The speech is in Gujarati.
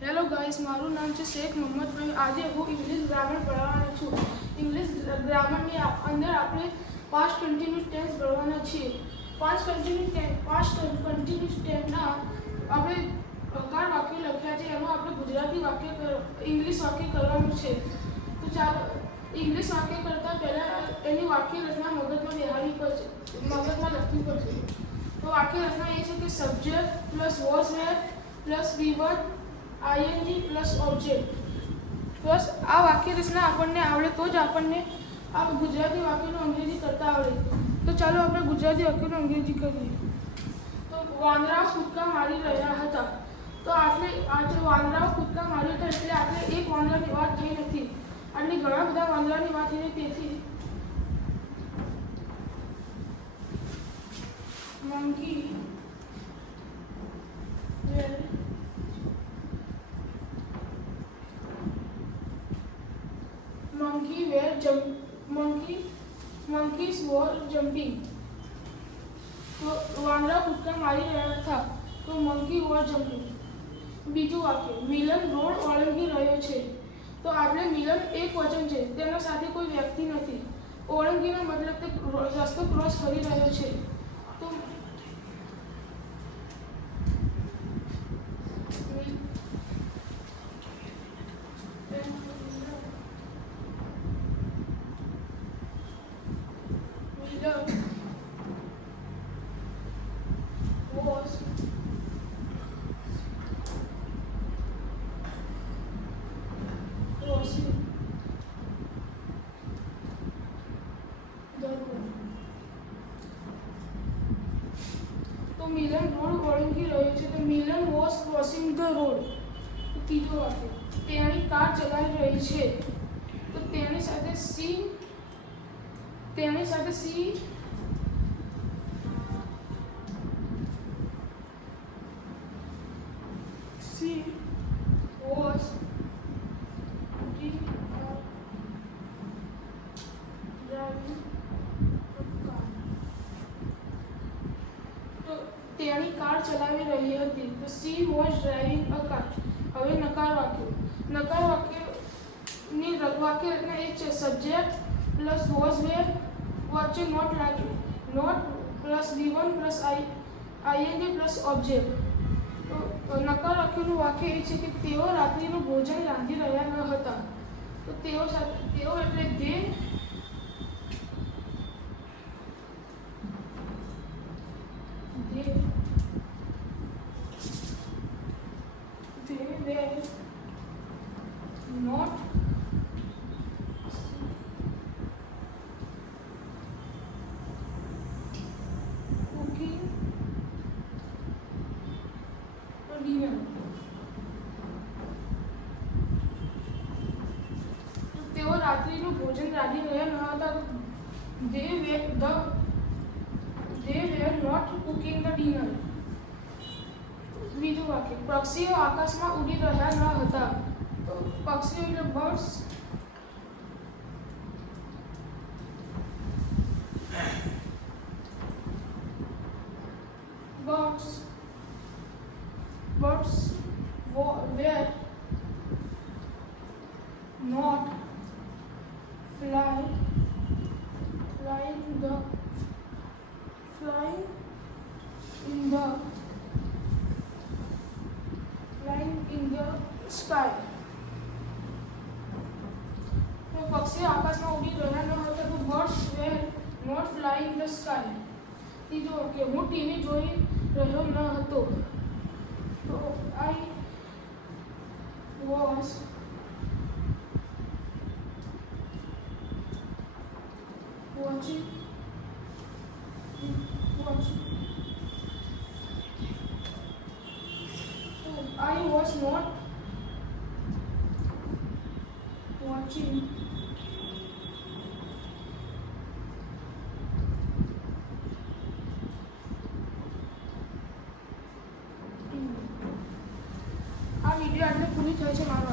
હેલો ગાઈસ, મારું નામ છે શેખ મોહમ્મદ પ્રવીણ. આજે હું ઇંગ્લિશ ગ્રામર ભણવાનો છું. ઇંગ્લિશ ગ્રામરની અંદર આપણે પાસ્ટ કન્ટિન્યુઅસ ટેન્સ ભણવાના છીએ. પાસ્ટ કન્ટિન્યુઅસ ટેન્સના આપણે હકાર વાક્ય લખ્યા છે, એમાં આપણે ગુજરાતી વાક્ય ઇંગ્લિશ વાક્ય કરવાનું છે. તો ચાલો, ઇંગ્લિશ વાક્ય કરતાં પહેલાં એની વાક્ય રચના મગજમાં લખવી પડશે. તો વાક્ય રચના એ છે કે subject plus was were plus V1 ing plus object. બસ આ વાક્ય રચના આપણને આવડે તો જ આપણને આ ગુજરાતી વાક્યનું અંગ્રેજી કરતા આવડે. તો ચાલો આપણે ગુજરાતી વાક્યનું અંગ્રેજી કરીએ. તો વાંદરાઓ કૂદકા મારી રહ્યા હતા. તો આજે વાંદરાઓ કૂદકા મારી હતા એટલે આપણે એક વાંદરાની વાત થઈ નથી, આટલી ઘણા બધા વાંદરાની વાત થઈ. તેથી monkey monkeys were jumping. તો વાંદરા કૂદકા મારી રહ્યા હતા, તો monkey were jumping. બીજું વાક્ય, મિલન રોડ ઓળંગી રહ્યો છે. તો આપણે મિલન એક વચન છે, તેના સાથે કોઈ વ્યક્તિ નથી. ઓળંગીનો મતલબ તે રસ્તો ક્રોસ કરી રહ્યો છે. તો મિલન રોડ ઓળંગી રહ્યો છે. તો મિલન વોઝ ક્રોસિંગ ધ રોડ. ત્રીજો વાક્ય, તેણી કાર ચલાવી રહી છે. તો તેની સાથે C was driving a car. તો તેણી કાર ચલાવી રહી હતી. તો she was driving a car. હવે નકાર વાક્યની વાક્ય રચના એ છે સબ્જેક્ટ પ્લસ વોઝ વેર વચ્ચે નોટ લાગ્યું. Not plus V1 plus ing plus object. તો નકાર વાક્યનું વાક્ય એ છે કે તેઓ રાત્રિનું ભોજન રાંધી રહ્યા ન હતા. તો તેઓ એટલે they were not cooking dinner. તેઓ રાત્રિનું ભોજન રાંધી રહ્યા ન હતા. they were not cooking the dinner. બીજું વાક્ય, પક્ષીઓ આકાશમાં ઉડી રહ્યા ન હતા. તો પક્ષીઓ એટલે birds. Birds were not flying in the sky. તો પક્ષીઓ આકાશમાં ઉડી રહ્યા ન હતા. તો birds were not flying in the sky. ત્રીજો વાક્ય, હું ટીવી જોઈ રહ્યો ન હતો. તો I was watching I was not watching આ વિડીયો આટલે પૂરી થાય છે. મારો